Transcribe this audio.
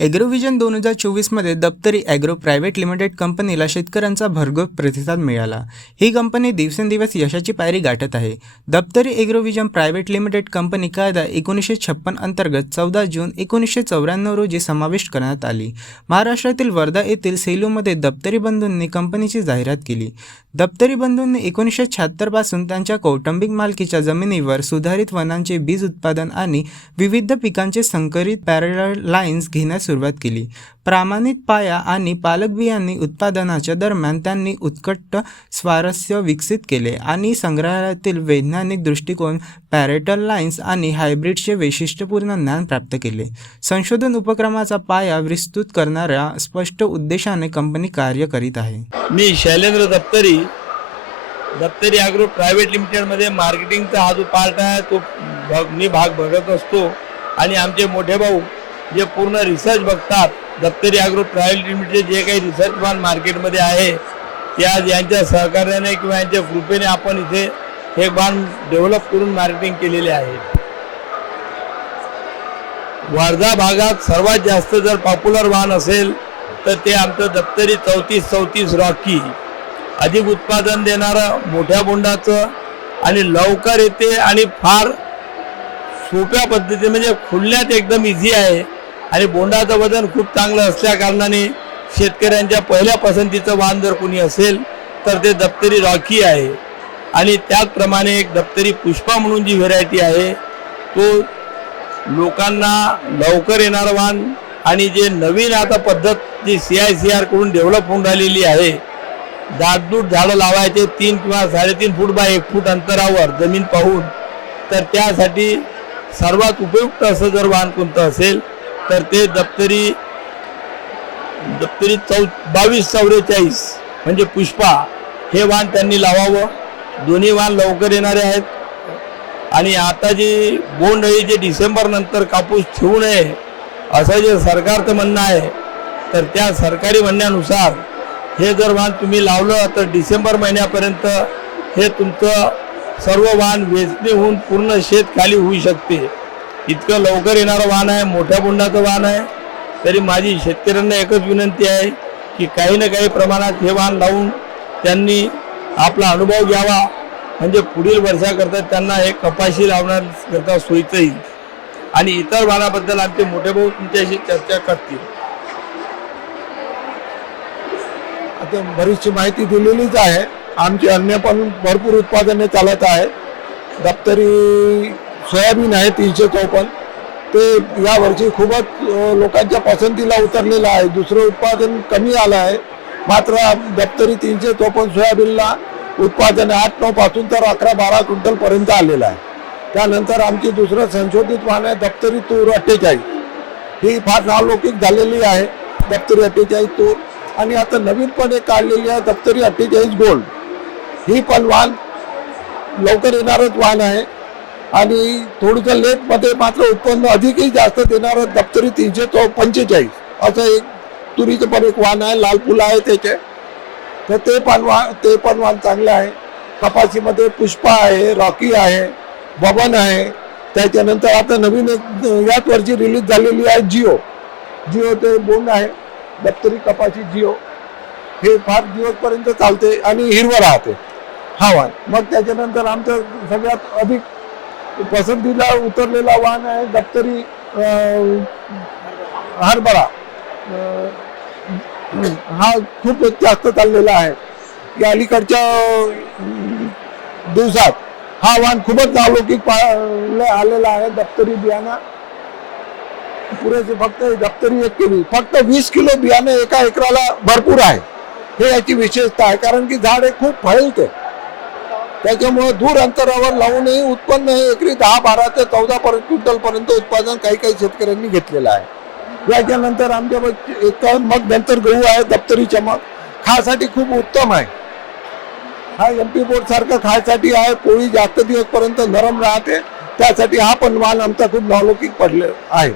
ॲग्रोव्हिजन 2024 मध्ये दप्तरी agro private limited कंपनीला शेतकऱ्यांचा भरघोस प्रतिसाद मिळाला। ही कंपनी दिवसेंदिवस यशाची पायरी गाठत आहे। दप्तरी ॲग्रोव्हिजन प्रायव्हेट लिमिटेड कंपनी कायदा 1956 अंतर्गत 14 जून 1994 रोजी समाविष्ट करण्यात आली। महाराष्ट्रातील वर्धा येथील सेलूमध्ये दप्तरी बंधूंनी कंपनीची जाहिरात केली। दप्तरी बंधूंनी 1976 पासून त्यांच्या कौटुंबिक मालकीच्या जमिनीवर सुधारित वनांचे बीज उत्पादन आणि विविध पिकांचे संकरित पॅरलल लाईन्स घेण्यास सुरुवात केली। प्रमाणित पाया आणि पालक बियाणे उत्पादनाच्या दरम्यान त्यांनी उत्कट स्वारस्य विकसित केले आणि संग्रहालयातील वैज्ञानिक दृष्टिकोन, पॅरेटल लाईन्स आणि हायब्रिडचे वैशिष्ट्यपूर्ण ज्ञान प्राप्त केले। संशोधन उपक्रमाचा पाया विस्तृत करणाऱ्या स्पष्ट उद्देशाने कंपनी कार्य करीत आहे। मी शैलेंद्र दप्तरी ॲग्रो प्रायव्हेट लिमिटेडमध्ये मार्केटिंगचा हा जो पार्ट आहे तो मी भाग बघत असतो आणि आमचे मोठे भाऊ जे पूर्ण रिसर्च बघतात, दप्तरी ॲग्रो प्रायव्हेट लिमिटेड जे काही रिसर्च वन मार्केटमध्ये आहे ते आज यांच्या सहकार्याने किंवा यांच्या कृपेने आपण इथे हे वाहन डेव्हलप करून मार्केटिंग केलेले आहे। वर्धा भागात सर्वात जास्त जर पॉप्युलर वाहन असेल तर ते आमचं दप्तरी 3434 रॉकी, अधिक उत्पादन देणारं, मोठ्या बोंडाचं आणि लवकर येते आणि फार सोप्या पद्धतीने म्हणजे खुलण्यात एकदम इझी आहे आणि बोंडाचं वजन खूप चांगलं असल्या कारणाने शेतकऱ्यांच्या पहिल्या पसंतीचं वाहन जर कोणी असेल तर ते दप्तरी रॉकी आहे। आणि त्याचप्रमाणे एक दप्तरी पुष्पा म्हणून जी व्हेरायटी आहे तो लोकांना लवकर येणारं वाहन आणि जे नवीन आता पद्धत जी CICR कडून डेव्हलप होऊन राहिलेली आहे, दाटदूट झाडं लावायचे 3 किंवा 3.5 फूट बाय 1 फूट अंतरावर जमीन पाहून, तर त्यासाठी सर्वात उपयुक्त असं जर वाहन कोणतं असेल तर ते दप्तरी 2244 म्हणजे पुष्पा हे वाहन त्यांनी लावावं। दोन्ही वाहन लवकर येणारे आहेत आणि आता जी बोंडअळी जे डिसेंबर नंतर कापूस ठेवू नये असं जे सरकारचं म्हणणं आहे, तर त्या सरकारी म्हणण्यानुसार हे जर वाहन तुम्ही लावलं तर डिसेंबर महिन्यापर्यंत हे तुमचं सर्व वाहन वेचणी होऊन पूर्ण शेत खाली होऊ शकते। इतकं लवकर येणारं वाहन आहे, मोठ्या बोंडाचं वाहन आहे। तरी माझी शेतकऱ्यांना एकच विनंती आहे की काही ना काही प्रमाणात हे वाहन लावून त्यांनी आपला अनुभव घ्यावा, म्हणजे पुढील वर्षाकरता त्यांना हे कपाशी लावण्याकरता सोयीचं येईल। आणि इतर वाहनाबद्दल आमचे मोठे भाऊ तुमच्याशी चर्चा करतील। आता बरीचशी माहिती दिलेलीच आहे। आमची अन्य पण भरपूर उत्पादने चालत आहेत। दप्तरी सोयाबीन आहे 354, ते यावर्षी खूपच लोकांच्या पसंतीला उतरलेलं आहे। दुसरं उत्पादन कमी आलं आहे, मात्र दप्तरी 354 सोयाबीनला उत्पादन 8-9 पासून तर 11-12 क्विंटल पर्यंत आलेलं आहे। त्यानंतर आमची दुसरं संशोधित वाहन आहे दप्तरी तूर 48, ही फार नावलौकिक झालेली आहे दप्तरी 48 तूर। आणि आता नवीन पण एक काढलेली आहे दप्तरी 48 गोल्ड, ही पण वाहन लवकर येणारच वाहन आहे आणि थोडंसं लेटमध्ये मात्र उत्पन्न अधिकही जास्त देणारं दप्तरी 345 असं एक तुरीचं पण एक वाहन आहे, लाल फुलं आहे त्याचे, तर ते पण वाहन चांगलं आहे। कपाशीमध्ये पुष्पा आहे, रॉकी आहे, बबन आहे। त्याच्यानंतर आता नवीन एक याच वर्षी रिलीज झालेली आहे जिओ ते बोंड आहे दप्तरी कपाशी जिओ, हे फार दिवसपर्यंत चालते आणि हिरवं राहते हा वाहन। मग त्याच्यानंतर आमचं सगळ्यात अधिक पसंतीला उतरलेला वाहन आहे दप्तरी हरभरा, हा खूप जास्त चाललेला आहे या अलीकडच्या दिवसात। हा वाहन खूपच नावलौकिक आलेला आहे। दप्तरी बियाणं पुरेसे फक्त दप्तरी 1 केली, फक्त 20 किलो बियाणे एका एकराला भरपूर आहे, हे याची विशेषता आहे। कारण की झाड हे खूप फळते, त्याच्यामुळे दूर अंतरावर लावूनही उत्पन्न हे एकरी 10-12 ते 14 क्विंटल पर्यंत उत्पादन काही शेतकऱ्यांनी घेतलेलं आहे। याच्यानंतर आमच्या मग नंतर गहू आहे दप्तरी चमक, खासाठी खूप उत्तम आहे। हा MP बोर्ड सारखं खायसाठी आहे, पोळी जास्त दिवस पर्यंत नरम राहते, त्यासाठी हा पण वाहन आमचा खूप नावलौकिक पडले आहे।